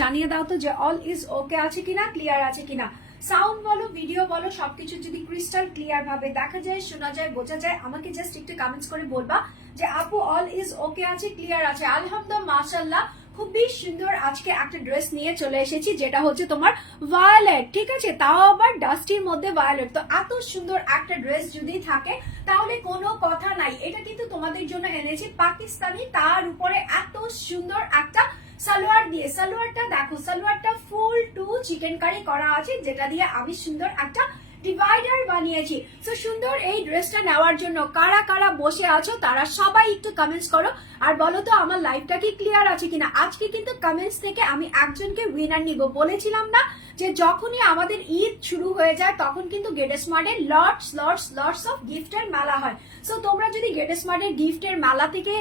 জানিয়ে দাও তো যে অল ইজ ওকে আছে কিনা ক্লিয়ার আছে কিনা। সাউন্ড বলো ভিডিও বলো, সবকিছু যদি ক্রিস্টাল ক্লিয়ার ভাবে দেখা যায়, শোনা যায়, বোঝা যায়, আমাকে জাস্ট একটু কমেন্টস করে বলবা যে, আপু অল ইজ ওকে আছে ক্লিয়ার আছে। আলহামদুলিল্লাহ মাশাল্লাহ খুবই সুন্দর আজকে একটা ড্রেস নিয়ে চলে এসেছি, যেটা হচ্ছে তোমার ভায়োলেট ঠিক আছে? তাও আবার ডাস্টির মধ্যে ভায়োলেট তো এত সুন্দর একটা ড্রেস যদি থাকে, তাহলে কোনো কথা নাই। এটা কিন্তু তোমাদের জন্য এনেছি পাকিস্তানি, তার উপরে এত সুন্দর একটা সালোয়ার দিয়ে। সালোয়ারটা দেখো, সালোয়ারটা ফুল টু চিকেন কারি করা আছে, যেটা দিয়ে আমি সুন্দর একটা ডিভাইডার বানিয়েছি। তো সুন্দর এই ড্রেসটা নেওয়ার জন্য কারা কারা বসে আছো, তারা সবাই একটু কমেন্টস করো। আর বলো তো, আমার লাইফটা কি ক্লিয়ার আছে কিনা? আজকে কিন্তু কমেন্টস থেকে আমি একজনকে উইনার নিব। বলেছিলাম না যে যখনই আমাদের ঈদ শুরু হয়ে যায়, তখন কিন্তু গেট স্মার্টের লটস লটস লটস অফ গিফটের মেলা হয়। সো তোমরা যদি গেট স্মার্টের গিফটের মেলা থেকে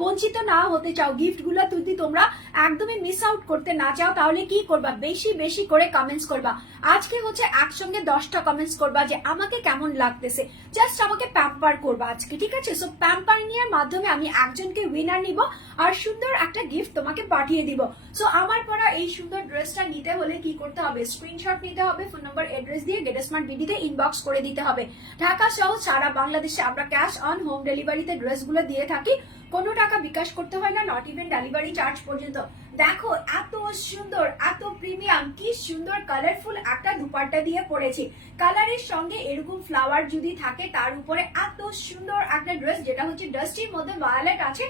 বঞ্চিত না হতে চাও গিফটগুলো যদি তোমরা একদমই মিস আউট করতে না চাও, তাহলে কি করবা? বেশি বেশি করে কমেন্টস করবা। আজকে হচ্ছে একসঙ্গে দশটা কমেন্টস করবা যে আমাকে কেমন লাগতেছে? জাস্ট আমাকে প্যাম্পার করবা আজকে, ঠিক আছে? সো প্যাম্পারিং এর মাধ্যমে আমি একজনকে উইনার নিব আর সুন্দর একটা গিফট তোমাকে পাঠিয়ে দিব। সো আমার পরা এই সুন্দর ড্রেসটা নিতে হলে কি করতে হবে? স্ক্রিনশট নিতে হবে ফোন নাম্বার অ্যাড্রেস দিয়ে গেট স্মার্ট বিডিতে ইনবক্স করে দিতে হবে। ঢাকা সহ সারা বাংলাদেশে আমরা ক্যাশ অন হোম ডেলিভারিতে ড্রেসগুলো দিয়ে থাকি। কোনো টাকা বিকাশ করতে হয় না নট ইভেন ডেলিভারি চার্জ পর্যন্ত। দেখো, এত সুন্দর, এত প্রিমিয়াম কি সুন্দর কালারফুল একটা দুপাট্টা দিয়ে পড়েছি কালারের সঙ্গে এরকম ফ্লাওয়ার যদি থাকে, তার উপরে এত সুন্দর একটা ড্রেস যেটা হচ্ছে ডাস্টির মধ্যে ভায়োলেট আছে,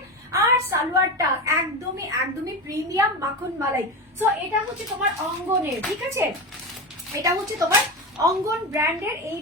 আর সালোয়ারটা একদমই একদমই প্রিমিয়াম মাখন মালাই সো এটা হচ্ছে তোমার অঙ্গনের ঠিক আছে? এটা হচ্ছে তোমার অঙ্গন ব্র্যান্ডের এই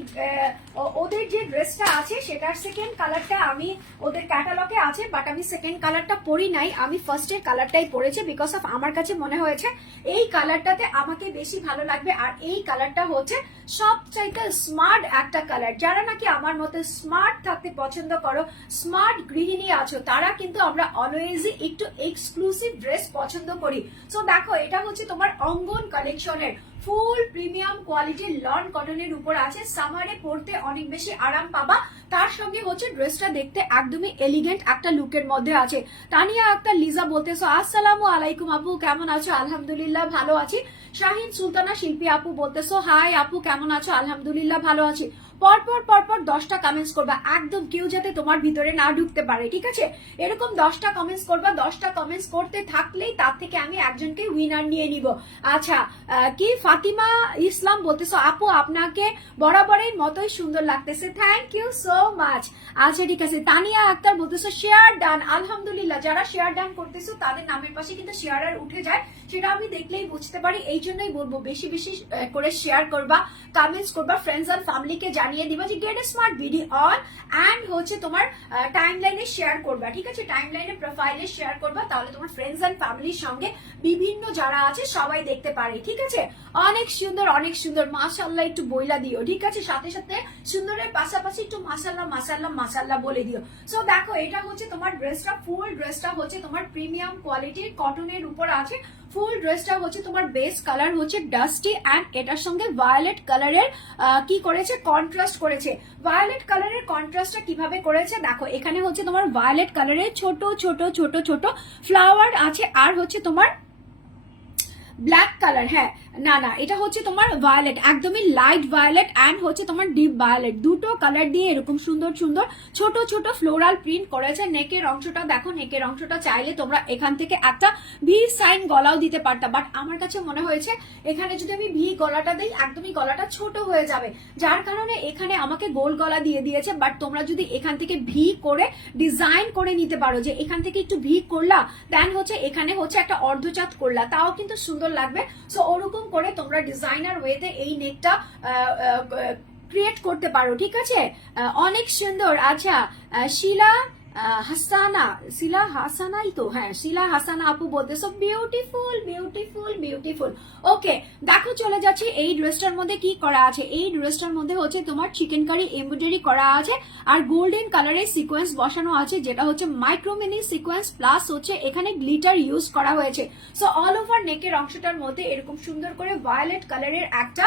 ওদের যে ড্রেসটা আছে, সেটার সেকেন্ড কালারটা আমি ওদের ক্যাটালগে আছে বাট আমি সেকেন্ড কালারটা পরি নাই। আমি ফার্স্টের কালারটাই পরেছি বিকজ অফ আমার কাছে মনে হয়েছে, এই কালারটাতে আমাকে বেশি ভালো লাগবে। আর এই কালারটা হচ্ছে সবচাইতে স্মার্ট একটা কালার যারা নাকি আমার মতো স্মার্ট থাকতে পছন্দ করো স্মার্ট গৃহিণী আছো, তারা কিন্তু আমরা অলওয়েজই একটু এক্সক্লুসিভ ড্রেস পছন্দ করি। সো দেখো, এটা হচ্ছে তোমার অঙ্গন কালেকশনের ফুল প্রিমিয়াম কোয়ালিটির লন কটনের উপর আছে। সামারে পরতে অনেক বেশি আরাম পাবা। তার সঙ্গে হচ্ছে ড্রেসটা দেখতে একদমই এলিগেন্ট একটা লুকের মধ্যে আছে। তানিয়া আক্তার, লিজা বলতেছো, আসসালামু আলাইকুম আপু, কেমন আছো? আলহামদুলিল্লাহ, ভালো আছি। শাহিন সুলতানা শিল্পী আপু বলতেছো, হাই আপু, কেমন আছো? আলহামদুলিল্লাহ, ভালো আছি। পরপর পরপর দশটা কমেন্টস করবা। একদম কেউ যাতে তোমার ভিতরে না ঢুকতে পারে, ঠিক আছে? এরকম দশটা কমেন্টস করবা, দশটা কমেন্টস করতে থাকলেই তার থেকে আমি একজনকে উইনার নিয়ে নিব। আচ্ছা কি ফাতিমা ইসলাম বলতেছো, আপু, আপনাকে বরাবরের মতোই সুন্দর লাগতেছে। থ্যাংক ইউ সো মাচ আচ্ছা ঠিক আছে। তানিয়া আক্তার বলতেছো শেয়ার ডান আলহামদুলিল্লাহ, যারা শেয়ার ডান করতেছো, তাদের নামের পাশে কিন্তু শেয়ার আর উঠে যায়। সেটা আমি দেখলেই বুঝতে পারি, এই জন্যই বলব, বেশি বেশি করে শেয়ার করবা কমেন্টস করবা ফ্রেন্ডস আর ফ্যামিলিকে জানিয়ে দিবা যে get a smart BD on and হচ্ছে তোমার টাইম লাইনে শেয়ার করবা, ঠিক আছে? টাইম লাইনে প্রোফাইলে শেয়ার করবা, তাহলে তোমার ফ্রেন্ডস অ্যান্ড ফ্যামিলির সঙ্গে বিভিন্ন যারা আছে সবাই দেখতে পারে, ঠিক আছে? অনেক সুন্দর অনেক সুন্দর মাশাল্লাহ একটু বইলা দিও, ঠিক আছে? সাথে সাথে সুন্দরের পাশাপাশি একটু মাসাল্লাহ মাসাল্লাহ মাসাল্লাহ বলে দিও। সো দেখো, এটা হচ্ছে তোমার ড্রেসটা ফুল ড্রেসটা হচ্ছে তোমার প্রিমিয়াম কোয়ালিটির কটনের উপর আছে। ফুল ড্রেসটা হচ্ছে তোমার বেস কালার হচ্ছে ডাস্টি অ্যান্ড এটার সঙ্গে ভায়োলেট কালারের কি করেছে? কন্ট্রাস্ট করেছে। ভায়োলেট কালারের কন্ট্রাস্টটা কীভাবে করেছে? দেখো, এখানে হচ্ছে তোমার ভায়োলেট কালারের ছোট ছোট ছোট ছোট ফ্লাওয়ার আছে আর হচ্ছে তোমার ব্ল্যাক কালার হ্যাঁ। না না, এটা হচ্ছে তোমার ভায়োলেট একদমই লাইট ভায়োলেট অ্যান্ড হচ্ছে তোমার ডিপ ভায়োলেট দুটো কালার দিয়ে এরকম সুন্দর সুন্দর, ছোট ছোট ফ্লোরাল প্রিন্ট করেছে। নেকের অংশটা দেখো, নেকের অংশটা চাইলে তোমরা এখান থেকে একটা ভি সাইন গলাও দিতে পারতা। বাট আমার কাছে মনে হয়েছে, এখানে যদি আমি ভি গলাটা দিই, একদমই গলাটা ছোট হয়ে যাবে। যার কারণে এখানে আমাকে গোল গলা দিয়ে দিয়েছে। বাট তোমরা যদি এখান থেকে ভি করে ডিজাইন করে নিতে পারো, যে এখান থেকে একটু ভি করলা দেন হচ্ছে এখানে হচ্ছে একটা অর্ধচাঁদ করলা। তাও কিন্তু সুন্দর লাগবে। সো ওরকম করে তোমরা ডিজাইনার ওয়েতে এই নেকটা ক্রিয়েট করতে পারো, ঠিক আছে? অনেক সুন্দর। আচ্ছা শিলা হাসানা, শিলা হাসানাই তো হ্যাঁ শিলা হাসানা আপু বলতে so beautiful beautiful beautiful okay দেখো চলে যাচ্ছে এই ড্রেসটার মধ্যে কি করা আছে। এই ড্রেসটার মধ্যে হচ্ছে তোমার চিকেন কারি এমব্রয়ডারি করা আছে, আর গোল্ডেন কালারের সিকোয়েন্স বসানো আছে, যেটা হচ্ছে মাইক্রোমিনি সিকোয়েন্স প্লাস হচ্ছে এখানে গ্লিটার ইউজ করা হয়েছে। সো অল ওভার নেকের অংশটার মধ্যে এরকম সুন্দর করে ভায়োলেট কালারের একটা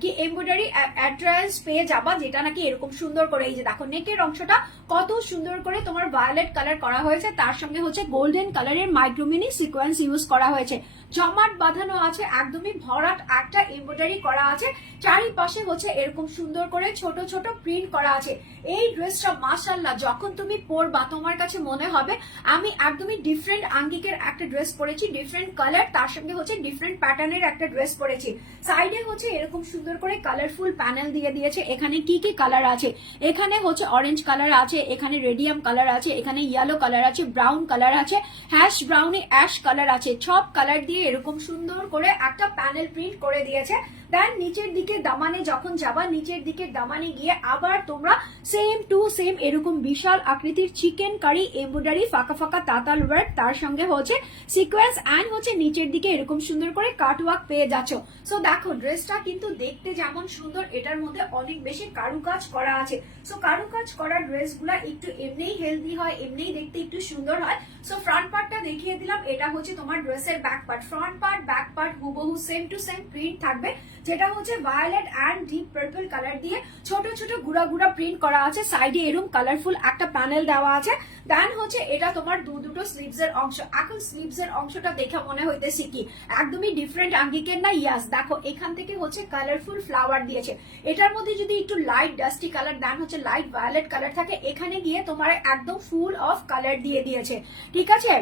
কি এমব্রয়ডারি অ্যাড্রেস পেয়ে যাবা, যেটা নাকি এরকম সুন্দর করে, এই যে দেখো নেকের অংশটা কত সুন্দর করে তোমার ভায়োলেট কালার করা হয়েছে, তার সঙ্গে হচ্ছে গোল্ডেন কালারের মাইক্রোমিনি সিকোয়েন্স ইউজ করা হয়েছে। জমাট বাঁধানো আছে, একদমই ভরাট একটা এমব্রয়ডারি করা আছে। চারিপাশে হচ্ছে এরকম সুন্দর করে ছোট ছোট প্রিন্ট করা আছে। এই ড্রেসটা মাশাল্লাহ যখন তুমি পরবা, তোমার কাছে মনে হবে, আমি একদমই ডিফারেন্ট আঙ্গিকের একটা ড্রেস পরেছি ডিফারেন্ট কালার তার সঙ্গে হচ্ছে ডিফারেন্ট প্যাটার্নের একটা ড্রেস পরেছি। সাইডে হচ্ছে এরকম সুন্দর করে কালারফুল প্যানেল দিয়ে দিয়েছে, এখানে কি কি কালার আছে? এখানে হচ্ছে অরেঞ্জ কালার আছে, এখানে রেডিয়াম কালার আছে, এখানে ইয়েলো কালার আছে ব্রাউন কালার আছে হ্যাশ ব্রাউনে অ্যাশ কালার আছে, সব কালার দিয়ে এরকম সুন্দর করে একটা প্যানেল প্রিন্ট করে দিয়েছে। দেন নিচের দিকে দামানে যখন যাবা, নিচের দিকে দামানে গিয়ে আবার তোমরা সেম টু সেম এরকম বিশাল আকৃতির চিকেন কারি এমব্রয়ডারি ফাঁকা ফাঁকা তাতাল ওয়ার্ক তার সঙ্গে হচ্ছে সিকোয়েন্স অ্যান্ড হচ্ছে নিচের দিকে এরকম সুন্দর করে কাটওয়ার্ক পেয়ে যাচ্ছ। সো দেখো ড্রেসটা কিন্তু দেখতে যেমন সুন্দর, এটার মধ্যে অনেক বেশি কারুকাজ করা আছে। সো কারুকাজ করা ড্রেসগুলা একটু এমনিই হেলদি হয়, এমনিই দেখতে একটু সুন্দর হয়। সো ফ্রন্ট পার্টটা দেখিয়ে দিলাম, এটা হচ্ছে তোমার ড্রেসের back part front part back part হুবহু সেম টু সেম প্রিন্ট থাকবে। যেটা হচ্ছে violet and deep purple colour দিয়ে ছোট ছোট গুড়া গুড়া প্রিন্ট করা আছে। সাইডে এরকম কালারফুল একটা প্যানেল দেওয়া আছে। দেন হচ্ছে এটা তোমার দু দুটো স্লিভস এর অংশ। এখন স্লিভস এর অংশটা দেখে মনে হইতেছে কি? একদমই ডিফারেন্ট আঙ্গিকের না ইয়াস দেখো, এখান থেকে হচ্ছে কালারফুল ফ্লাওয়ার দিয়েছে। এটার মধ্যে যদি একটু লাইট ডাস্টি কালার দেন হচ্ছে লাইট ভায়োলেট কালার থাকে, এখানে গিয়ে তোমার একদম ফুল অফ কালার দিয়ে দিয়েছে। ঠিক আছে?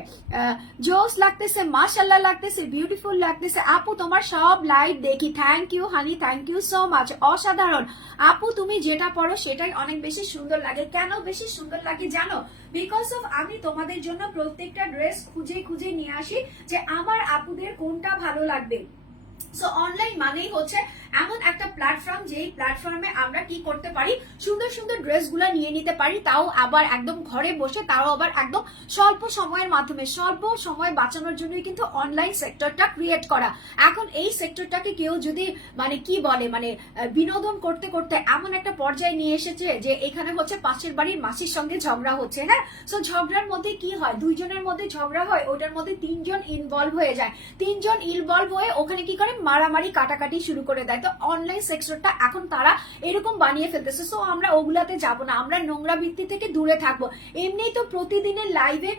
জোস লাগতেছে মাশাল্লাহ লাগতেছে বিউটিফুল লাগতেছে। আপু, তোমার সব লাইট দেখি thank you honey thank you so much অসাধারণ। আপু, তুমি যেটা পড়ো সেটাই অনেক বেশি সুন্দর লাগে। কেন বেশি সুন্দর লাগে জানো? বিকজ অফ আমি তোমাদের জন্য প্রত্যেকটা ড্রেস খুঁজে খুঁজে নিয়ে আসি যে আমার আপুদের কোনটা ভালো লাগবে। সো অনলাইন মানেই হচ্ছে এমন একটা প্ল্যাটফর্ম যেই প্ল্যাটফর্মে আমরা কি করতে পারি? সুন্দর সুন্দর ড্রেসগুলো নিয়ে নিতে পারি, তাও আবার একদম ঘরে বসে, তাও আবার একদম স্বল্প সময়ের মাধ্যমে। স্বল্প সময় বাঁচানোর জন্যই কিন্তু অনলাইন সেক্টরটা ক্রিয়েট করা। এখন এই সেক্টরটাকে কেউ যদি মানে কি বলে মানে বিনোদন করতে করতে এমন একটা পর্যায়ে নিয়ে এসেছে যে এখানে হচ্ছে পাশের বাড়ির মাসির সঙ্গে ঝগড়া হচ্ছে হ্যাঁ? সো ঝগড়ার মধ্যে কি হয়? দুইজনের মধ্যে ঝগড়া হয় ওটার মধ্যে তিনজন ইনভলভ হয়ে যায়। তিনজন ইনভলভ হয়ে ওখানে কি করে? মারামারি, কাটাকাটি শুরু করে দেয়। তো অনলাইন সেক্টরটা এখন তারা এরকম বানিয়ে ফেলতেছে। সো আমরা ওগুলাতে যাব না। আমরা নোংরা ভিত্তি থেকে দূরে থাকব। এমনিই তো প্রতিদিনের লাইভে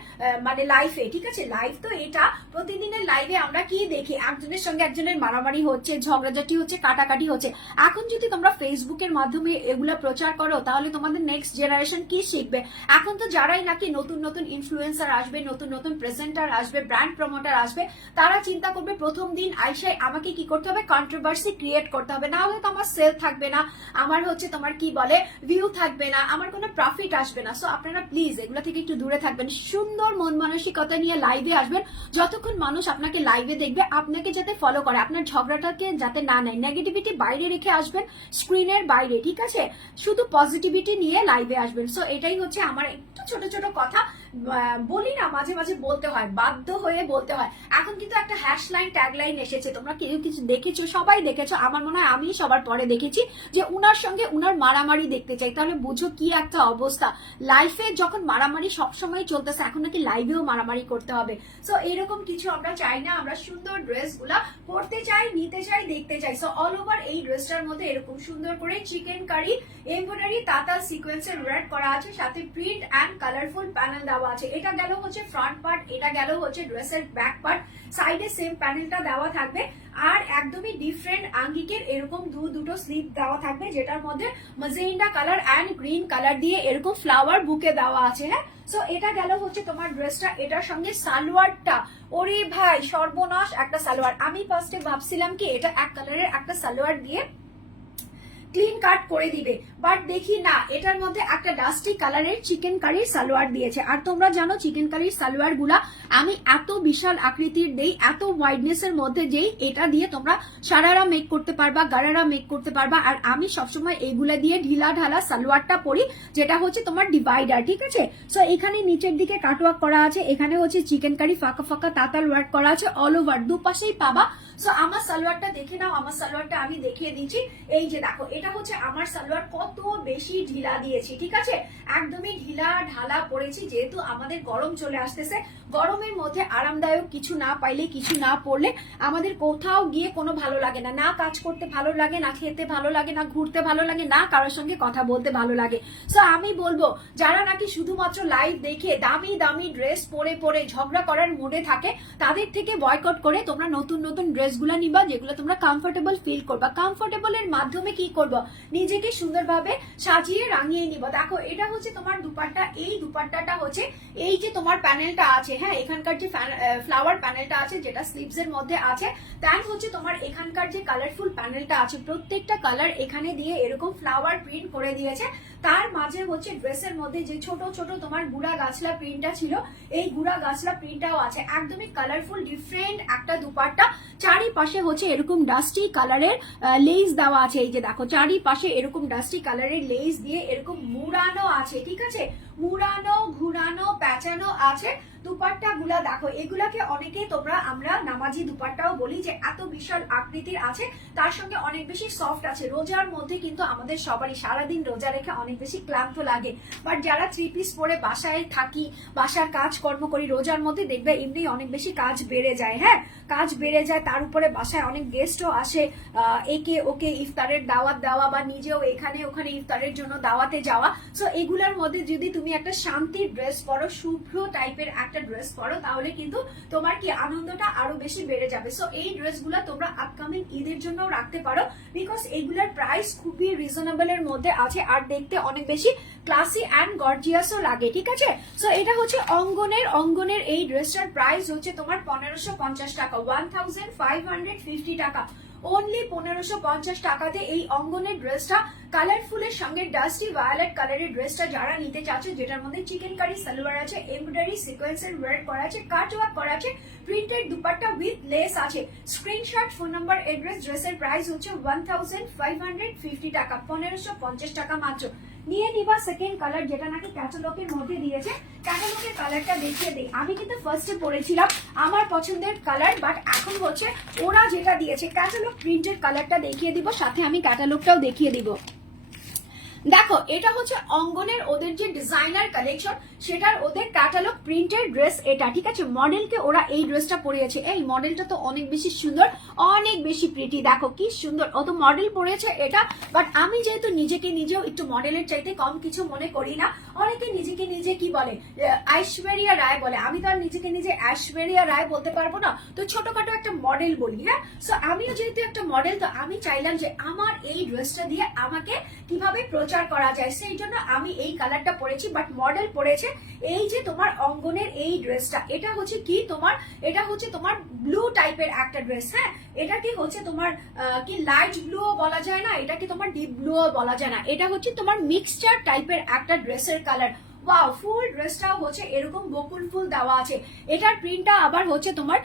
মানে লাইফে ঠিক আছে? লাইভ তো এটা। প্রতিদিনের লাইভে আমরা কি দেখি? একজনের সঙ্গে একজনের মারামারি হচ্ছে, ঝগড়াঝাটি হচ্ছে, কাটাকাটি হচ্ছে। এখন যদি তোমরা ফেসবুকের মাধ্যমে এগুলা প্রচার করো, তাহলে তোমাদের নেক্সট জেনারেশন কি শিখবে? এখন তো যারাই নাকি নতুন নতুন ইনফ্লুয়েন্সার আসবে, নতুন নতুন প্রেজেন্টার আসবে ব্র্যান্ড প্রমোটার আসবে, তারা চিন্তা করবে প্রথম দিন আইসায় আমাকে কি করতে হবে? কন্ট্রোভার্সি ক্রিয়েট করতে হবে। না হলে তো আমার সেল থাকবে না। আমার হচ্ছে তোমার কি বলে? ভিউ থাকবে না। আমার কোনো প্রফিট আসবে না। সো আপনারা প্লিজ এগুলো থেকে একটু দূরে থাকবেন। সুন্দর মন মানসিকতা নিয়ে লাইভে আসবেন। যতক্ষণ মানুষ আপনাকে লাইভে দেখবে, আপনাকে যাতে ফলো করে। আপনার ঝগড়াটাকে যাতে না নেয়। নেগেটিভিটি বাইরে রেখে আসবেন স্ক্রিনের বাইরে, ঠিক আছে? শুধু পজিটিভিটি নিয়ে লাইভে আসবেন। সো এটাই হচ্ছে আমার একটু ছোট ছোট কথা। বলি না, মাঝে মাঝে বলতে হয়। বাধ্য হয়ে বলতে হয়। এখন কিন্তু একটা হ্যাশ লাইন ট্যাগ লাইন এসেছে। তোমরা কিছু দেখেছ, সবাই দেখেছ, আমার মনে হয় আমি সবার পরে দেখেছি যে উনার সঙ্গে উনার মারামারি দেখতে চাই। তাহলে বুঝো কি একটা অবস্থা। লাইফে যখন মারামারি সবসময় চলতেছে, এখন নাকি লাইভেও মারামারি করতে হবে। সো এরকম কিছু আমরা চাই না। আমরা সুন্দর ড্রেসগুলা পরতে চাই, নিতে চাই, দেখতে চাই। সো অল ওভার এই ড্রেসটার মধ্যে এরকম সুন্দর করে চিকেন কারি এমব্রয়ডারি তাতা সিকোয়েন্সের ওয়ার্ক করা আছে। সাথে প্রিন্ট অ্যান্ড কালারফুল প্যানেল দেওয়া আছে। এটা গেল হচ্ছে ফ্রন্ট পার্ট এটা গেল হচ্ছে ড্রেসের ব্যাক পার্ট সাইডে সেম প্যানেলটা দেওয়া থাকবে। আর একদমই ডিফারেন্ট আঙ্গিকের এরকম দু দুটো স্লিপ দেওয়া থাকবে, যেটার মধ্যে magenta colour and green colour দিয়ে এরকম ফ্লাওয়ার বুকে দেওয়া আছে হ্যাঁ? সো এটা গেল হচ্ছে তোমার ড্রেসটা এটার সঙ্গে সালোয়ারটা ওরে ভাই, সর্বনাশ একটা সালোয়ার। আমি ফার্স্টে ভাবছিলাম কি, এটা এক কালারের একটা সালোয়ার দিয়ে ক্লিন কাট করে দিবে। বাট দেখি না, এটার মধ্যে একটা ডাস্টি কালারের চিকেন কারির সালোয়ার দিয়েছে। আর তোমরা জানো চিকেন কারির সালোয়ারগুলা আমি এত বিশাল আকৃতির দেই, এত ওয়াইডনেস এর মধ্যে যেই এটা দিয়ে তোমরা সারারা মেক করতে পারবা, গারারা মেক করতে পারবা। আর আমি সবসময় এইগুলা দিয়ে ঢিলা ঢালা সালোয়ারটা পরি, যেটা হচ্ছে তোমার ডিভাইডার ঠিক আছে? সো এখানে নিচের দিকে কাটওয়ার্ক করা আছে, এখানে হচ্ছে চিকেন কারি ফাঁকা ফাঁকা তাতাল ওয়ার্ক করা আছে অল ওভার দুপাশেই পাবা। সো আমার সালোয়ারটা দেখে নাও, আমার সালোয়ারটা আমি দেখিয়ে দিচ্ছি। এই যে দেখো, এটা হচ্ছে আমার সালোয়ার, কত বেশি ঢিলা দিয়েছি, ঠিক আছে? একদমই ঢিলা ঢালা পড়েছি যেহেতু আমাদের গরম চলে আসতেছে। গরমের মধ্যে আরামদায়ক কিছু না পাইলে, কিছু না পড়লে আমাদের কোথাও গিয়ে কোনো ভালো লাগে না। না কাজ করতে ভালো লাগে, না খেতে ভালো লাগে, না ঘুরতে ভালো লাগে, না কারোর সঙ্গে কথা বলতে ভালো লাগে। সো আমি বলব, যারা নাকি শুধুমাত্র লাইভ দেখে দামি দামি ড্রেস পরে পরে ঝগড়া করার মুডে থাকে, তাদের থেকে বয়কট করে তোমরা নতুন নতুন ড্রেসগুলো নিবা, যেগুলো তোমরা কমফোর্টেবল ফিল করবা। কমফোর্টেবল এর মাধ্যমে কি করব? নিজেকে সুন্দরভাবে সাজিয়ে রাঙিয়ে নিব। দেখো, এটা হচ্ছে তোমার দুপাট্টা, এই দুপাট্টাটা হচ্ছে এই যে তোমার প্যানেলটা আছে হ্যাঁ এখানকার যে ফ্লাওয়ার প্যানেলটা আছে, যেটা স্লিভস এর মধ্যে আছে দেন হচ্ছে তোমার এখানকার যে কালারফুল প্যানেলটা আছে, প্রত্যেকটা কালার এখানে দিয়ে এরকম ফ্লাওয়ার প্রিন্ট করে দিয়েছে। তার মাঝে হচ্ছে ড্রেসের মধ্যে যে ছোট ছোট তোমার গুড়া গাছলা প্রিন্টটা ছিল, এই গুড়া গাছলা প্রিন্টটাও আছে। একদমই কালারফুল ডিফারেন্ট একটা দুপাট্টা। চারিপাশে হচ্ছে এরকম ডাস্টি কালারের লেস দেওয়া আছে। এই যে দেখো, চারিপাশে এরকম ডাস্টি কালারের লেস দিয়ে এরকম মুড়ানো আছে, ঠিক আছে? মুড়ানো, ঘুরানো, প্যাচানো আছে। দুপাট্টা গুলা দেখো, এগুলাকে অনেকেই তোমরা, আমরা নামাজি দুপাট্টাও বলি যে এত বিশাল আকৃতির আছে, তার সঙ্গে অনেক বেশি সফট আছে। রোজার মধ্যে কিন্তু আমাদের সবারই সারাদিন রোজা রেখে অনেক বেশি ক্লান্ত লাগে। বাট যারা থ্রি পিস পরে বাসায় থাকি, বাসার কাজ কর্ম করি, রোজার মধ্যে দেখবে এমনি অনেক বেশি কাজ বেড়ে যায় হ্যাঁ? কাজ বেড়ে যায়, তার উপরে বাসায় অনেক গেস্টও আসে একে ওকে ইফতারের দাওয়াত দেওয়া বা নিজেও এখানে ওখানে ইফতারের জন্য দাওয়াতে যাওয়া। সো এগুলার মধ্যে যদি তুমি একটা শান্তির ড্রেস পরো, শুভ্র টাইপের একটা ড্রেস পরো, তাহলে কিন্তু তোমার কি আনন্দটা আরও বেশি বেড়ে যাবে। সো এই ড্রেসগুলো তোমরা আপকামিং ঈদের জন্য রাখতে পারো বিকজ এগুলার প্রাইস খুবই রিজনেবল এর মধ্যে আছে, আর দেখতে অনেক বেশি ক্লাসি অ্যান্ড গর্জিয়াসও লাগে, ঠিক আছে? সো এটা হচ্ছে অঙ্গনের অঙ্গনের এই ড্রেসটার প্রাইস হচ্ছে তোমার পনেরোশো টাকা ওয়ান টাকা। অনলি পনেরোশো পঞ্চাশ টাকাতে এই অঙ্গনের ড্রেসটা কালারফুলের সঙ্গে ডাস্টি ভায়োলেট কালারের ড্রেসটা যারা নিতে চাচ্ছে, যেটার মধ্যে চিকেন কারি সালোয়ার আছে এমব্রয়ডারি সিকোয়েন্সের ওয়ার্ক করা আছে কাট ওয়ার্ক করা আছে প্রিন্টেড দুপাট্টা উইথ লেস আছে। স্ক্রিনশট ফোন নাম্বার এড্রেস ড্রেসের প্রাইস হচ্ছে one thousand five hundred fifty টাকা, পনেরোশো পঞ্চাশ টাকা মাত্র। নিয়ে নিবা সেকেন্ড কালার যেটা নাকি ক্যাটালগের মধ্যে দিয়েছে। ক্যাটালগের কালারটা দেখিয়ে দিই। আমি কিন্তু ফার্স্টে পরেছিলাম আমার পছন্দের কালার বাট এখন হচ্ছে ওরা যেটা দিয়েছে ক্যাটালগ প্রিন্টের কালারটা দেখিয়ে দিব, সাথে আমি ক্যাটালগটাও দেখিয়ে দিব। দেখো, এটা হচ্ছে অঙ্গনের ওদের যে ডিজাইনার কালেকশন সেটার ওদের ক্যাটালগ প্রিন্টেড ড্রেস এটা, ঠিক আছে? মডেলকে ওরা এই ড্রেসটা পরিয়েছে। এই মডেলটা তো অনেক বেশি সুন্দর, অনেক বেশি প্রিটি দেখো, কি সুন্দর। অত মডেল পরেছে এটা বাট আমি যেহেতু নিজেকে নিজেও একটু মডেলের চাইতে কম কিছু মনে করি না অনেকে নিজেকে নিজে কি বলে? ঐশ্বরিয়া রায় বলে। আমি তো আর নিজেকে নিজে ঐশ্বরিয়া রায় বলতে পারব না। তো ছোটখাটো একটা মডেল বলি হ্যাঁ? সো আমিও যেহেতু একটা মডেল তো আমি চাইলাম যে আমার এই ড্রেসটা দিয়ে আমাকে কীভাবে প্রচার করা যায়, সেই জন্য আমি এই কালারটা পরেছি বাট মডেল পরেছে এই যে তোমার অঙ্গনের এই ড্রেসটা এটা হচ্ছে কি তোমার, এটা হচ্ছে তোমার ব্লু টাইপের একটা ড্রেস হ্যাঁ? এটা কি হচ্ছে তোমার কি লাইট ব্লুও বলা যায় না? এটা কি তোমার ডিপ ব্লুও বলা যায় না? এটা হচ্ছে তোমার মিক্সচার টাইপের একটা ড্রেসের কালার ওয়াও ফুল ড্রেসটাও হচ্ছে এরকম বকুল ফুল দেওয়া আছে। এটার প্রিন্টটা আবার হচ্ছে তোমার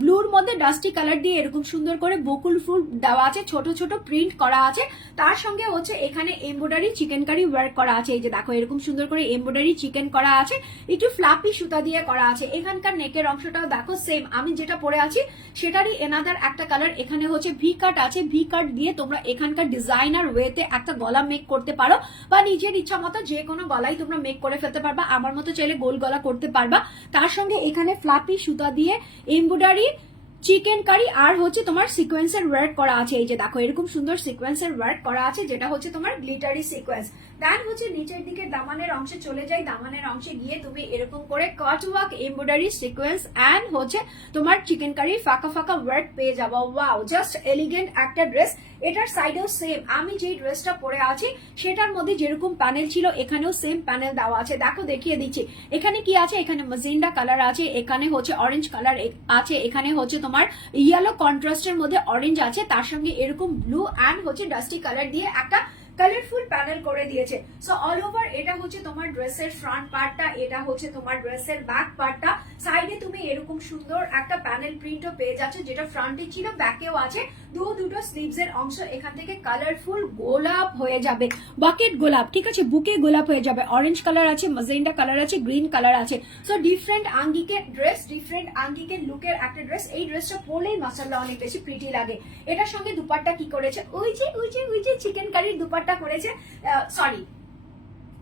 ব্লুর মধ্যে ডাস্টি কালার দিয়ে এরকম সুন্দর করে বকুল ফুল দেওয়া আছে, ছোট ছোট প্রিন্ট করা আছে। তার সঙ্গে হচ্ছে এখানে এমব্রয়ডারি চিকেন ওয়ার্ক করা আছে। এই যে দেখো, এরকম সুন্দর করে এমব্রয়ডারি চিকেন করা আছে। একটু ফ্লাপি সুতা দিয়ে করা আছে। এখানকার নেকের অংশটাও দেখো সেম আমি যেটা পরে আছি, সেটারই এনাদার একটা কালার এখানে হচ্ছে ভি কাট আছে। ভি কাট দিয়ে তোমরা এখানকার ডিজাইনার ওয়েতে একটা গলা মেক করতে পারো। বা নিজের ইচ্ছা মতো যে কোনো গলাই তোমরা মেক করে ফেলতে পারবা, আমার মতো চাইলে গোল গলা করতে পারবা। তার সঙ্গে এখানে ফ্লাপি সুতা দিয়ে এমব্রয়ডারি চিকেন কারি আর হচ্ছে তোমার সিকোয়েন্সের ওয়ার্ক করা আছে। এই যে দেখো, এরকম সুন্দর সিকোয়েন্সের ওয়ার্ক করা আছে, যেটা হচ্ছে তোমার গ্লিটারি সিকোয়েন্স দেন হচ্ছে নিচের দিকে দামানের অংশে চলে যাই, দামানের অংশে গিয়ে তুমি এরকম করে cut work embroidery sequence and হচ্ছে তোমার চিকেন কারি ফাঁকা ফাঁকা ওয়ার্ক পেয়ে যাব। ওয়াও জাস্ট এলিগেন্ট একটা ড্রেস এটার সাইডেও সেম আমি যেই ড্রেসটা পরে আছি, সেটার মধ্যে যেরকম প্যানেল ছিল, এখানেও সেম প্যানেল দেওয়া আছে। দেখো, দেখিয়ে দিচ্ছি। এখানে কি আছে? এখানে মাজেন্ডা কালার আছে, এখানে হচ্ছে অরেঞ্জ কালার আছে, এখানে হচ্ছে তোমার ইয়েলো কন্ট্রাস্টের মধ্যে অরেঞ্জ আছে। তার সঙ্গে এরকম ব্লু অ্যান্ড হচ্ছে ডাস্টি কালার দিয়ে একটা কালারফুল প্যানেল করে দিয়েছে। সো অল ওভার এটা হচ্ছে তোমার ড্রেসের ফ্রন্ট পার্টটা এটা হচ্ছে তোমার ড্রেসের ব্যাক পার্টটা সাইডে তুমি এরকম সুন্দর একটা প্যানেল প্রিন্টও পেয়ে যাচ্ছে, যেটা ফ্রন্টে ছিল ব্যাকেও আছে। দু দুটো স্লিভস এর অংশ এখান থেকে কালারফুল গোলাপ হয়ে যাবে। বাকেট গোলাপ, ঠিক আছে? বুকে গোলাপ হয়ে যাবে। অরেঞ্জ কালার আছে মাজেন্ডা কালার আছে গ্রিন কালার আছে। সো ডিফারেন্ট আঙ্গিকের ড্রেস ডিফারেন্ট আঙ্গিকের লুকের একটা ড্রেস এই ড্রেসটা পরলেই মাসাল্লা অনেক বেশি প্রিটি লাগে। এটার সঙ্গে দুপাট্টা কি করেছে? ওই যে ওই যে ওই যে চিকেন কারির দুপাট্টা করেছে সরি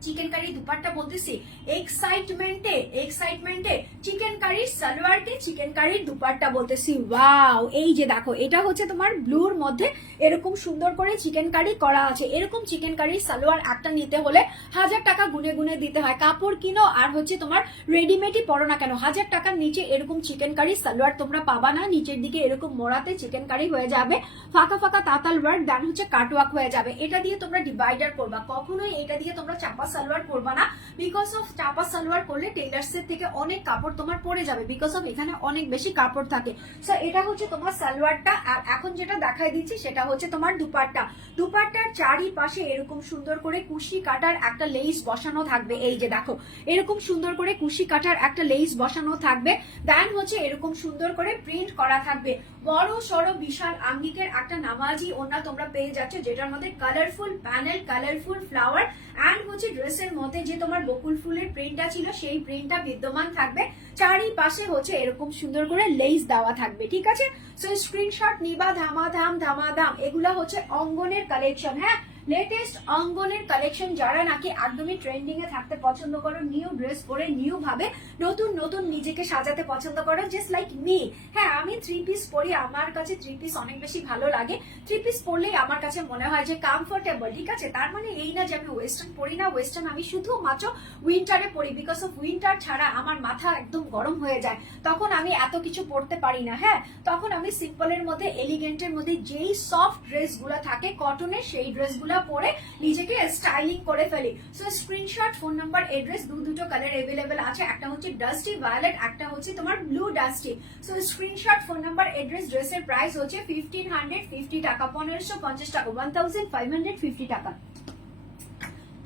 চিকেন কারি দুপাট্টা বলতেছি। এক্সাইটমেন্টে এক্সাইটমেন্টে চিকেন কারির সালোয়ারকে চিকেন কারির দুপাট্টা বলতেছি। ওয়াও এই যে দেখো, এটা হচ্ছে তোমার ব্লুর মধ্যে এরকম সুন্দর করে চিকেন কারি করা আছে। এরকম চিকেন কারির সালোয়ার একটা নিতে হলে হাজার টাকা গুনে গুনে দিতে হয়। কাপড় কিনো আর হচ্ছে তোমার রেডিমেডই পরো না কেন। হাজার টাকার নিচে এরকম চিকেন কারি সালোয়ার তোমরা পাবা না। নিচের দিকে এরকম মোড়াতে চিকেন কারি হয়ে যাবে। ফাঁকা ফাঁকা তাতাল ওয়ার্ক দেন হচ্ছে কাটওয়ার্ক হয়ে যাবে। এটা দিয়ে তোমরা ডিভাইডার করবা। কখনোই এটা দিয়ে তোমরা চাপা সালোয়ার করবা না। বিকজ অফ চাপা সালোয়ার করলে টেলার্স এর থেকে অনেক কাপড় তোমার পড়ে যাবে। বিকজ অফ এখানে অনেক বেশি কাপড় থাকে। সো এটা হচ্ছে তোমার সালোয়ারটা। আর এখন যেটা দেখাই দিচ্ছি, সেটা হচ্ছে তোমার দুপাট্টা। দুপাট্টার চারিপাশে এরকম সুন্দর করে কুশি কাটার একটা লেস বসানো থাকবে। এই যে দেখো, এরকম সুন্দর করে কুশি কাটার একটা লেস বসানো থাকবে। দেন হচ্ছে এরকম সুন্দর করে প্রিন্ট করা থাকবে। বড়, সড়, বিশাল আঙ্গিকের একটা নামাজি ওনা তোমরা পেয়ে যাচ্ছ, যেটার মধ্যে colourful panel colourful flower and হচ্ছে ড্রেসের মধ্যে যে তোমার বকুল ফুলের প্রিন্টটা ছিল, সেই প্রিন্টটা বিদ্যমান থাকবে। চারিপাশে হচ্ছে এরকম সুন্দর করে লেস দেওয়া থাকবে, ঠিক আছে? সো স্ক্রিনশট নিবা, ধামাধাম ধামাধাম। এগুলা হচ্ছে অঙ্গনের কালেকশন হ্যাঁ? লেটেস্ট অঙ্গনের কালেকশন যারা নাকি একদমই ট্রেন্ডিং এ থাকতে পছন্দ করো নিউ ড্রেস পরে নিউ ভাবে নতুন নতুন নিজেকে সাজাতে পছন্দ করো জাস্ট লাইক মি হ্যাঁ আমি থ্রি পিস পরি, আমার কাছে থ্রি পিস অনেক বেশি ভালো লাগে। থ্রি পিস পরলেই আমার কাছে মনে হয় যে কমফোর্টেবল ঠিক আছে? তার মানে এই না যে আমি ওয়েস্টার্ন পরি না ওয়েস্টার্ন আমি শুধুমাত্র উইন্টারে পরি বিকজ অফ উইন্টার ছাড়া আমার মাথা একদম গরম হয়ে যায়। তখন আমি এত কিছু পরতে পারি না হ্যাঁ? তখন আমি সিম্পলের মধ্যে এলিগেন্টের মধ্যে যেই সফট ড্রেসগুলো থাকে কটনের সেই ড্রেস গুলো পরে নিজেকে স্টাইলিং করে ফেলি। So screenshot phone number address দু দুটো কালার এভেলেবেল আছে। একটা হচ্ছে ডাস্টি ভায়োলেট একটা হচ্ছে তোমার blue dusty so screenshot phone number address ড্রেসের প্রাইস হচ্ছে ফিফটিন হান্ড্রেড ফিফটি টাকা, পনেরোশো পঞ্চাশ টাকা one thousand five hundred fifty টাকা।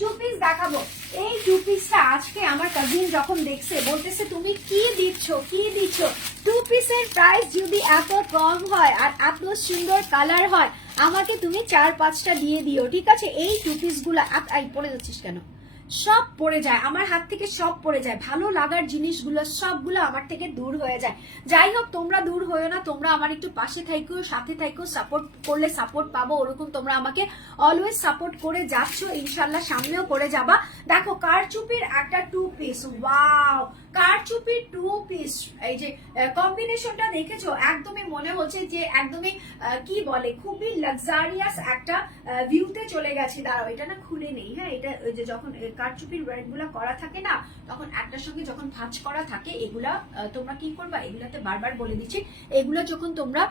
টু পিস দেখাবো। এই টু পিসটা আজকে আমার কাজিন যখন দেখছে, বলতেছে, তুমি কি দিচ্ছ? কি দিচ্ছ? টু পিসের প্রাইস যদি এত কম হয় আর এত সুন্দর কালার হয়, আমাকে তুমি চার পাঁচটা দিয়ে দিও, ঠিক আছে? এই টু পিসগুলা আই পড়ে যাচ্ছিস কেন? সব পড়ে যায়, আমার হাত থেকে সব পড়ে যায়, ভালো লাগার জিনিসগুলো, সবগুলো আমার থেকে দূর হয়ে যায়। যাই হোক, তোমরা দূর হয়েও না, তোমরা আমার একটু পাশে থাইকো, সাথে থাইকো সাপোর্ট করলে সাপোর্ট পাবো, ওরকম তোমরা আমাকে অলওয়েজ সাপোর্ট করে যাচ্ছ, ইনশাল্লাহ সামনেও করে যাবা। দেখো, কারচুপির একটা টু পিস ওয়াও কারচুপির টু পিস, এই যে কম্বিনেশনটা দেখেছ? একদমই মনে হচ্ছে যে একদমই কি বলে, খুবই লাক্সারিয়াস একটা ভিউতে চলে গেছে। দাঁড়াও, এটা না খুলে নেই হ্যাঁ? এটা যে যখন কারচুপির ওয়ার্ডগুলা করা থাকে না, তখন একটার সঙ্গে যখন ভাঁজ করা থাকে, এগুলা তোমরা কি করবা? এগুলাতে বারবার বলে দিচ্ছি, এগুলো যখন তোমরা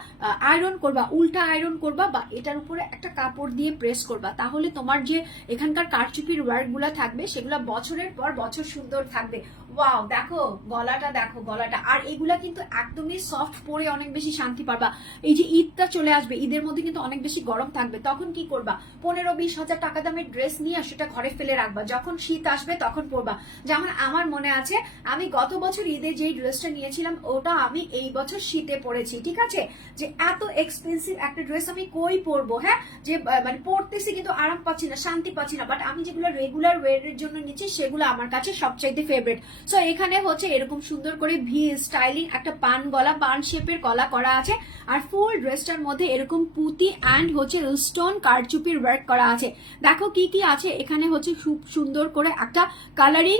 আয়রন করবা, উল্টা আয়রন করবা বা এটার উপরে একটা কাপড় দিয়ে প্রেস করবা, তাহলে তোমার যে এখানকার কারচুপির ওয়ার্ডগুলা থাকবে, সেগুলা বছরের পর বছর সুন্দর থাকবে। ওয়াও দেখো, গলাটা দেখো, গলাটা। আর এগুলা কিন্তু একদমই সফট পরে অনেক বেশি শান্তি পাবা এই যে ঈদটা চলে আসবে, ঈদের মধ্যে কিন্তু অনেক বেশি গরম থাকবে। তখন কি করবা? পনেরো বিশ হাজার টাকা দামের ড্রেস নিয়ে সেটা ঘরে ফেলে রাখবা। যখন শীত আসবে তখন পরবা। যেমন আমার মনে আছে, আমি গত বছর ঈদে যেই ড্রেসটা নিয়েছিলাম, ওটা আমি এই বছর শীতে পরেছি, ঠিক আছে? যে এত এক্সপেন্সিভ একটা ড্রেস আমি কই পরবো হ্যাঁ? যে মানে পরতেছি কিন্তু আরাম পাচ্ছি না, শান্তি পাচ্ছি না। বাট আমি যেগুলো রেগুলার ওয়ারের জন্য নিচ্ছি, সেগুলো আমার কাছে সবচাইতে ফেভারিট সো এখানে হচ্ছে এরকম সুন্দর করে ভি স্টাইলিং একটা পান গলা, পান শেপের গলা করা আছে। আর ফুল ড্রেসটার মধ্যে এরকম পুতি অ্যান্ড হচ্ছে স্টোন কারচুপির ওয়ার্ক করা আছে। দেখো কি কি আছে, এখানে হচ্ছে খুব সুন্দর করে একটা কালারিং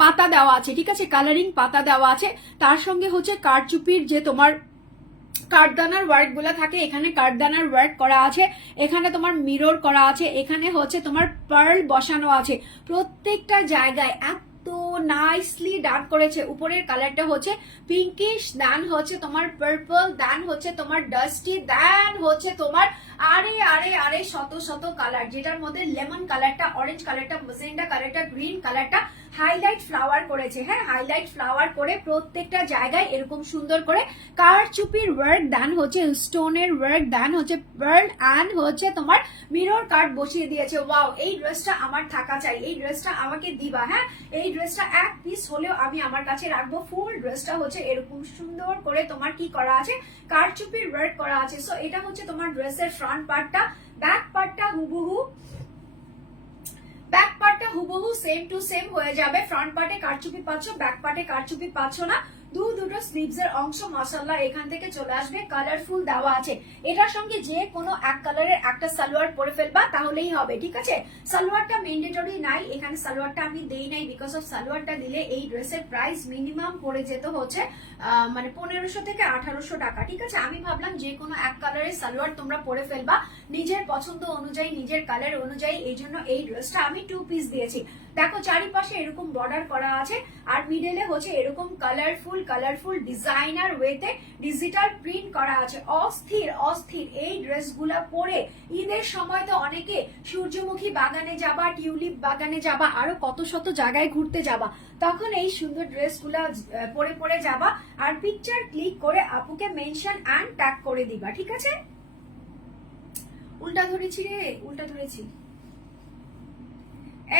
পাতা দেওয়া আছে, ঠিক আছে? কালারিং পাতা দেওয়া আছে। তার সঙ্গে হচ্ছে কারচুপির যে তোমার কাঠদানার ওয়ার্কগুলা থাকে, এখানে কাঠদানার ওয়ার্ক করা আছে। এখানে তোমার মিরর করা আছে। এখানে হচ্ছে তোমার পার্ল বসানো আছে। প্রত্যেকটা জায়গায় এত নাইসলি ডান করেছে। উপরের কালারটা হচ্ছে পিঙ্কিশ দেন হচ্ছে তোমার পার্পল দেন হচ্ছে তোমার ডাস্টি দেন হচ্ছে তোমার আরে আরে আরে শত শত কালার যেটার মধ্যে লেমন কালারটা অরেঞ্জ কালারটা মজেন্ডা কালারটা গ্রিন কালারটা হাইলাইট ফ্লাওয়ার করেছে। হ্যাঁ হাইলাইট ফ্লাওয়ার করে প্রত্যেকটা জায়গায় এরকম সুন্দর করে কারচুপির ওয়ার্ক দেন হচ্ছে স্টোনের ওয়ার্ক দেন হচ্ছে পার্ল অ্যান্ড হচ্ছে তোমার মিরর কার্ড বসিয়ে দিয়েছে। ওয়াও এই ড্রেসটা আমার থাকা চাই, এই ড্রেসটা আমাকে দিবা। হ্যাঁ এই ড্রেসটা এক পিস হলেও আমি আমার কাছে রাখব। ফুল ড্রেসটা হচ্ছে এরকম সুন্দর করে তোমার কি করা আছে? কারচুপির ওয়ার্ক করা আছে। সো এটা হচ্ছে তোমার ড্রেসের ফ্রন্ট পার্টটা ব্যাক পার্টটা হুবহু ব্যাক পার্টটা হুবহু সেম টু সেম হয়ে যাবে। ফ্রন্ট পার্টে কারচুপি পাচ্ছ ব্যাক পার্টে কারচুপি পাচ্ছ না। দু দুটো স্লিভস এর অংশ মাসাল্লাহ এখান থেকে চলে আসবে। কালারফুল দেওয়া আছে। এটার সঙ্গে যে কোনো এক কালারের একটা সালোয়ার পরে ফেলবা, তাহলেই হবে, ঠিক আছে? সালোয়ারটা ম্যান্ডেটরি নাই, এখানে সালোয়ারটা আমি দেই নাই বিকজ অফ সালোয়ারটা দিলে এই ড্রেসের প্রাইস মিনিমাম পড়ে যেত হচ্ছে মানে পনেরোশো থেকে আঠারোশো টাকা, ঠিক আছে? আমি ভাবলাম যে কোনো এক কালারের সালোয়ার তোমরা পরে ফেলবা, নিজের পছন্দ অনুযায়ী, নিজের কালার অনুযায়ী, এই জন্য এই ড্রেসটা আমি টু পিস দিয়েছি। দেখো, চারিপাশে এরকম বর্ডার করা আছে, আর মিডলে হচ্ছে এরকম কালারফুল কালারফুল ডিজাইনার ওয়েতে ডিজিটাল প্রিন্ট করা আছে। অস্থির অস্থির। এই ড্রেসগুলা পরে ঈদের সময় তো অনেকে সূর্যমুখী বাগানে যাবা, টিউলিপ বাগানে যাবা, আরও কত শত জায়গায় ঘুরতে যাবা। তখন এই সুন্দর ড্রেসগুলা পরে পরে যাবা আর পিকচার ক্লিক করে আপুকে মেনশন অ্যান্ড ট্যাগ করে দিবা, ঠিক আছে? উল্টা ধরেছি রে, উল্টা ধরেছি।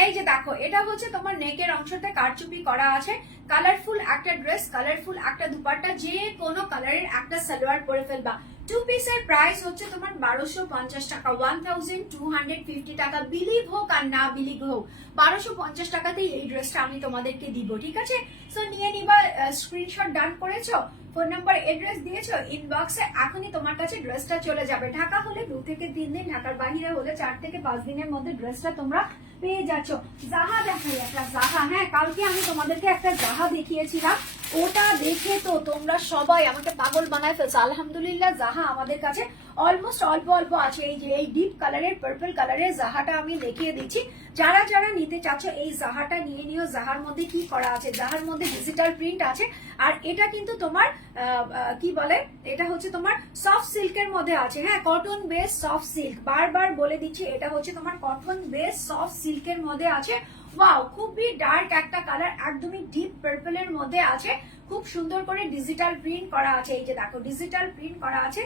এই যে দেখো, এটা হচ্ছে তোমার নেকের অংশতে কারচুপি করা আছে। কালারফুল একটা ড্রেস কালারফুল একটা দুপাট্টা, যে কোনো কালারের একটা সালোয়ার পরে ফেলবা। টু পিসের প্রাইস হচ্ছে তোমার বারোশো পঞ্চাশ টাকা one thousand two hundred fifty টাকা। বিলিভ হোক আর না বিলিভ হোক বারোশো পঞ্চাশ টাকাতেই এই ড্রেসটা আমি তোমাদেরকে দিব, ঠিক আছে? সো নিয়ে নিবা স্ক্রিনশট ডান করেছ ফোন নাম্বার এড্রেস দিয়েছ ইনবক্সে এখনই তোমার কাছে ড্রেসটা চলে যাবে। ঢাকা হলে দু থেকে তিন দিন, ঢাকার বাহিরে হলে চার থেকে পাঁচ দিনের মধ্যে ড্রেসটা তোমরা পেয়ে যাচ্ছ। জাহা দেখাই, একটা জাহা। হ্যাঁ কালকে আমি তোমাদেরকে একটা জাহা দেখিয়েছিলাম। ওটা দেখে তো তোমরা সবাই আমাকে পাগল বানায় ফেলছো। আলহামদুলিল্লাহ, জাহা আমাদের কাছে অলমোস্ট অল্প অল্প আছে। এই যে, এই ডিপ কালারের পার্পল কালারের জাহাটা আমি দেখিয়ে দিচ্ছি। যারা যারা নিতে চাচ্ছ এই জাহাটা নিয়ে নিও। জাহার মধ্যে কি করা আছে? জাহার মধ্যে ডিজিটাল প্রিন্ট আছে। আর এটা কিন্তু তোমার কি বলে? এটা হচ্ছে তোমার সফট সিল্কের মধ্যে আছে। হ্যাঁ কটন বেস সফট সিল্ক বারবার বলে দিচ্ছি, এটা হচ্ছে তোমার কটন বেস সফট সিল্কের মধ্যে আছে। ওয়াও খুবই ডার্ক একটা কালার একদমই ডিপ পার্পল এর মধ্যে আছে। খুব সুন্দর করে ডিজিটাল প্রিন্ট করা আছে। এই যে দেখো ডিজিটাল প্রিন্ট করা আছে।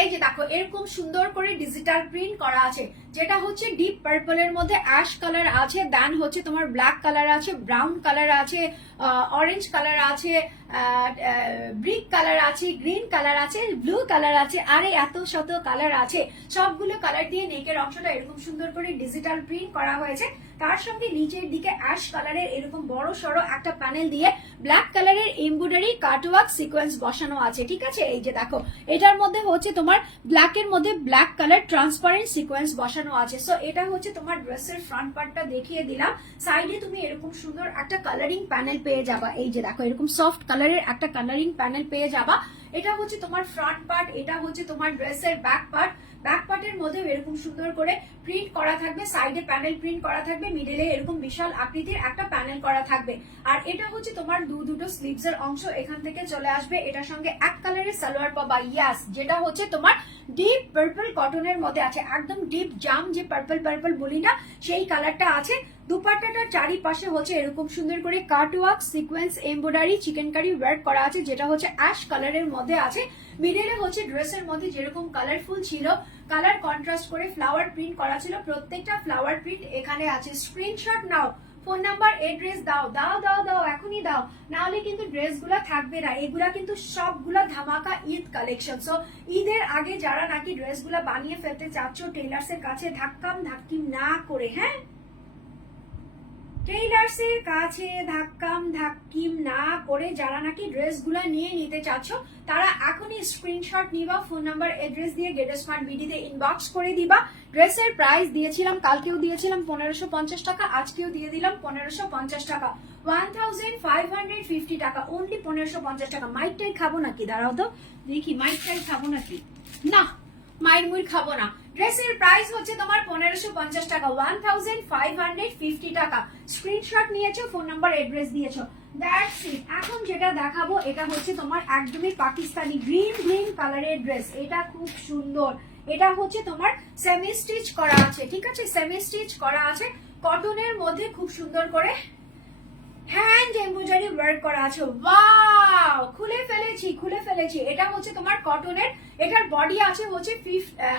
এই যে দেখো এরকম সুন্দর করে ডিজিটাল প্রিন্ট করা আছে। যেটা হচ্ছে ডিপ পার্পল এর মধ্যে অ্যাশ কালার আছে দেন হচ্ছে তোমার ব্ল্যাক কালার আছে ব্রাউন কালার আছে অরেঞ্জ কালার আছে ব্রিক কালার আছে গ্রিন কালার আছে ব্লু কালার আছে, আরে এত শত কালার আছে। সবগুলো কালার দিয়ে নেকের অংশটা এরকম সুন্দর করে ডিজিটাল প্রিন্ট করা হয়েছে। তার সঙ্গে নিচের দিকে অ্যাশ কালারের এরকম বড় সড়ো একটা প্যানেল দিয়ে ব্ল্যাক কালারের এমব্রয়ডারি কাটওয়ার্ক সিকোয়েন্স বসানো আছে, ঠিক আছে? এই যে দেখো, এটার মধ্যে হচ্ছে তোমার ব্ল্যাক এর মধ্যে ব্ল্যাক কালার ট্রান্সপারেন্ট সিকোয়েন্স বসানো আছে। সো এটা হচ্ছে তোমার ড্রেসের ফ্রন্ট পার্টটা দেখিয়ে দিলাম। সাইডে তুমি এরকম সুন্দর একটা কালারিং প্যানেল পেয়ে যাবা। এই যে দেখো, এরকম সফট কালারের একটা কালারিং প্যানেল পেয়ে যাবা। এটা হচ্ছে তোমার ফ্রন্ট পার্ট এটা হচ্ছে তোমার ড্রেসের ব্যাক পার্ট ব্যাক পার্টের মধ্যে এরকম সুন্দর করে প্রিন্ট করা থাকবে সাইডে প্যানেল প্রিন্ট করা থাকবে মিডলে এরকম বিশাল আকৃতির একটা প্যানেল করা থাকবে। আর এটা হচ্ছে তোমার দু দুটো স্লিভস এর অংশ, এখান থেকে চলে আসবে এটার সঙ্গে এক কালারের সালোয়ার পাবা ইয়াস, যেটা হচ্ছে তোমার ডিপ পার্পল কটনের মধ্যে আছে। একদম ডিপ জাম যে পার্পল পার্পল বলি না, সেই কালারটা আছে। দুপাট্টাটার চারিপাশে হচ্ছে এরকম সুন্দর করে cutwork sequence embroidery chikankari work করা আছে, যেটা হচ্ছে অ্যাশ কালারের মধ্যে আছে। মিডলে হচ্ছে ড্রেসের মধ্যে যেরকম কালারফুল ছিল কালার কন্ট্রাস্ট করে ফ্লাওয়ার প্রিন্ট করা ছিল। প্রত্যেকটা ফ্লাওয়ার প্রিন্ট এখানে আছে। স্ক্রিনশট নাও ফোন নাম্বার এড্রেস দাও দাও দাও দাও, এখনই দাও। নাহলে কিন্তু ড্রেসগুলো থাকবে না। এগুলা কিন্তু সবগুলা ধামাকা ঈদ কালেকশন সো ঈদের আগে যারা নাকি ড্রেসগুলো বানিয়ে ফেলতে চাচ্ছ টেলার্স এর কাছে ধাক্কাম ধাক্কিম না করে হ্যাঁ? টেইলার্সের কাছে ধাক্কাম ধাক্কিম না করে যারা নাকি ড্রেসগুলো নিয়ে নিতে চাচ্ছ, তারা এখনই স্ক্রিনশট নিবা ফোন নাম্বার এড্রেস দিয়ে গেট স্মার্ট বিডিতে ইনবক্স করে দিবা। ড্রেসের প্রাইস দিয়েছিলাম, কালকেও দিয়েছিলাম পনেরোশো পঞ্চাশ টাকা, আজকেও দিয়ে দিলাম পনেরোশো পঞ্চাশ টাকা। One thousand five hundred fifty টাকা অনলি পনেরোশো পঞ্চাশ টাকা। মাইকটাই খাব নাকি? দাঁড়াও তো, দেখি, মাইকটাই খাব নাকি? না মায়ের মুড় খাব না। ড্রেসের প্রাইস হচ্ছে তোমার পনেরোশো পঞ্চাশ টাকা one thousand five hundred fifty টাকা। স্ক্রিনশট নিয়েছো ফোন নাম্বার এড্রেস দিয়েছ। এখন যেটা দেখাবো, এটা হচ্ছে তোমার একদমই পাকিস্তানি গ্রিন গ্রিন কালারের ড্রেস এটা খুব সুন্দর। এটা হচ্ছে তোমার সেমি স্টিচ করা আছে, ঠিক আছে? সেমি স্টিচ করা আছে। কটনের মধ্যে খুব সুন্দর করে হ্যান্ড এমব্রয়ডারি ওয়ার্ক করা আছে। ওয়াও খুলে ফেলেছি খুলে ফেলেছি। এটা হচ্ছে তোমার কটনের এটার বডি আছে হচ্ছে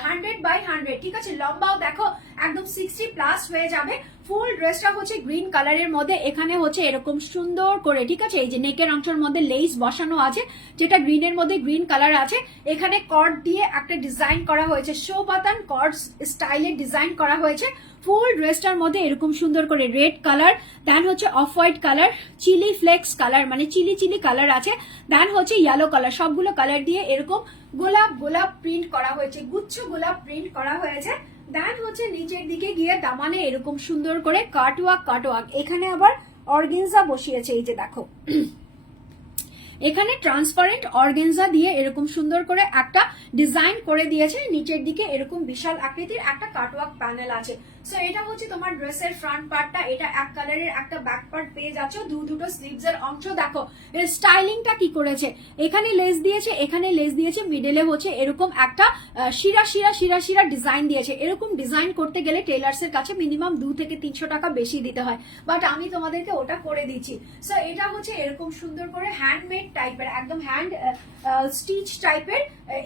হান্ড্রেড বাই হান্ড্রেড ঠিক আছে, লম্বাও দেখো একদম সিক্সটি প্লাস হয়ে যাবে। ফুল ড্রেসটা হচ্ছে গ্রিন কালারের মধ্যে। এখানে হচ্ছে এরকম সুন্দর করে, ঠিক আছে? এই যে নেকের অংশের মধ্যে লেস বসানো আছে, যেটা গ্রিনের মধ্যে গ্রিন কালার আছে। এখানে কর্ড দিয়ে একটা ডিজাইন করা হয়েছে শো বাতান কর্ড স্টাইলের ডিজাইন করা হয়েছে। ফুল ড্রেসটার মধ্যে এরকম সুন্দর করে রেড কালার দেন হচ্ছে off white colour chilli flakes colour মানে চিলি চিলি কালার আছে। দেন হচ্ছে ইয়েলো কালার সবগুলো কালার দিয়ে এরকম গোলাপ গোলাপ প্রিন্ট করা হয়েছে, গুচ্ছ গোলাপ প্রিন্ট করা হয়েছে। দেন হচ্ছে নিচের দিকে গিয়ে দামানে এরকম সুন্দর করে কাটওয়াক কাটওয়াক। এখানে আবার অর্গেনজা বসিয়েছে, এই যে দেখো। এখানে ট্রান্সপারেন্ট অর্গেনজা দিয়ে এরকম সুন্দর করে একটা ডিজাইন করে দিয়েছে। নিচের দিকে এরকম বিশাল আকৃতির একটা কাটওয়াক প্যানেল আছে। সো এটা হচ্ছে তোমার ড্রেসের ফ্রন্ট পার্টটা এটা এক কালারের একটা ব্যাক পার্ট পেয়ে যাচ্ছ। দু, দুটো স্লিভস এর অংশ। দেখো, এর স্টাইলিংটা কি করেছে? এখানে লেস দিয়েছে, এখানে লেস দিয়েছে মিডেলে হচ্ছে এরকম একটা শিরা শিরা শিরা শিরা ডিজাইন দিয়েছে। এরকম ডিজাইন করতে গেলে টেলার্স এর কাছে মিনিমাম দু থেকে তিনশো টাকা বেশি দিতে হয়। বাট আমি তোমাদেরকে ওটা করে দিচ্ছি। সো এটা হচ্ছে এরকম সুন্দর করে হ্যান্ডমেড টাইপের একদম হ্যান্ড স্টিচ টাইপের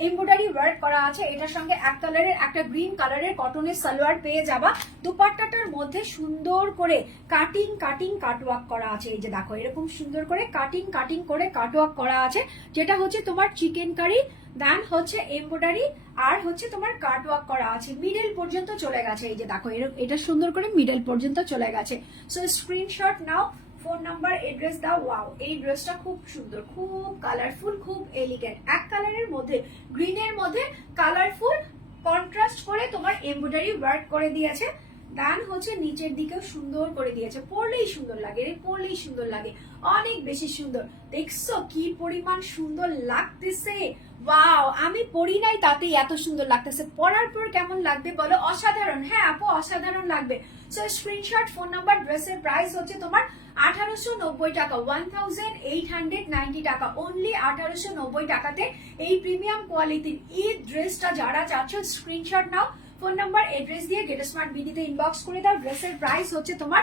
এমব্রয়ডারি ওয়ার্ক করা আছে। এটার সঙ্গে এক কালারের একটা গ্রিন কালারের কটনের সালোয়ার পেয়ে যাবা। দুপাট্টাটার মধ্যে সুন্দর করে কাটিং কাটিং কাটওয়ার্ক করা আছে। এই যে দেখো, এরকম সুন্দর করে কাটিং কাটিং করে কাটওয়ার্ক করা আছে, যেটা হচ্ছে তোমার চিকেন কারি দেন হচ্ছে এমব্রয়ডারি আর হচ্ছে তোমার কাটওয়ার্ক করা আছে। মিডল পর্যন্ত চলে গেছে। এই যে দেখো এটা সুন্দর করে মিডল পর্যন্ত চলে গেছে। সো স্ক্রিনশট নাও ফোন নাম্বার এড্রেস দাও। ওয়াও এই ড্রেসটা খুব সুন্দর, খুব কালারফুল খুব এলিগেন্ট এক কালারের মধ্যে গ্রিনের মধ্যে কালারফুল কন্ট্রাস্ট করে তোমার এমব্রয়ডারি ওয়ার্ক করে দিয়েছে। ডান হচ্ছে নিচের দিকেও সুন্দর করে দিয়েছে। পড়লেই সুন্দর লাগে রে পড়লেই সুন্দর লাগে। অনেক বেশি সুন্দর। দেখছ কি পরিমাণ সুন্দর লাগতেছে? ওয়াও আমি পড়ি নাই তাতেই এত সুন্দর লাগতেছে। পড়ার পর কেমন লাগবে বলো? অসাধারণ। হ্যাঁ আপু, অসাধারণ লাগবে। সো স্ক্রিনশট ফোন নাম্বার ড্রেসের প্রাইস হচ্ছে তোমার আঠারোশো নব্বই টাকা one thousand eight hundred ninety টাকা। অনলি আঠারোশো নব্বই টাকাতে এই প্রিমিয়াম কোয়ালিটির এই ড্রেসটা যারা চাচ্ছ স্ক্রিনশট নাও। ফোন নাম্বার এড্রেস দিয়ে গেট স্মার্ট বিডিতে ইনবক্স করে দাও। ড্রেসের প্রাইস হচ্ছে তোমার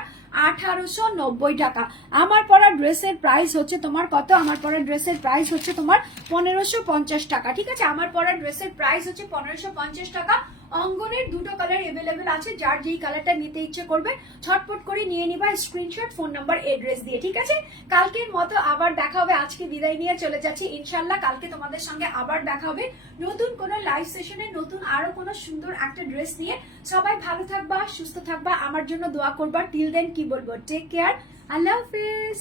আঠারোশো নব্বই টাকা। আমার পরা ড্রেসের প্রাইস হচ্ছে তোমার কত? আমার পরা ড্রেসের প্রাইস হচ্ছে তোমার পনেরোশো পঞ্চাশ টাকা। ঠিক আছে? আমার পরা ড্রেসের প্রাইস হচ্ছে পনেরোশো পঞ্চাশ টাকা। অঙ্গনের দুটো কালার এভেলেবেল আছে, যার যেই কালারটা নিতে ইচ্ছে করবে, ছটপট করে নিয়ে নিবা স্ক্রিনশট ফোন নাম্বার এড্রেস দিয়ে, ঠিক আছে? কালকের মতো আবার দেখা হবে, আজকে বিদায় নিয়ে চলে যাচ্ছি ইনশাল্লাহ কালকে তোমাদের সঙ্গে আবার দেখা হবে। নতুন কোনো লাইভ সেশনে নতুন আরও কোনো সুন্দর একটা ড্রেস নিয়ে। সবাই ভালো থাকবা, সুস্থ থাকবা, আমার জন্য দোয়া করবা। টিল দেন কি বলব? টেক কেয়ার আল্লাহ হাফিজ।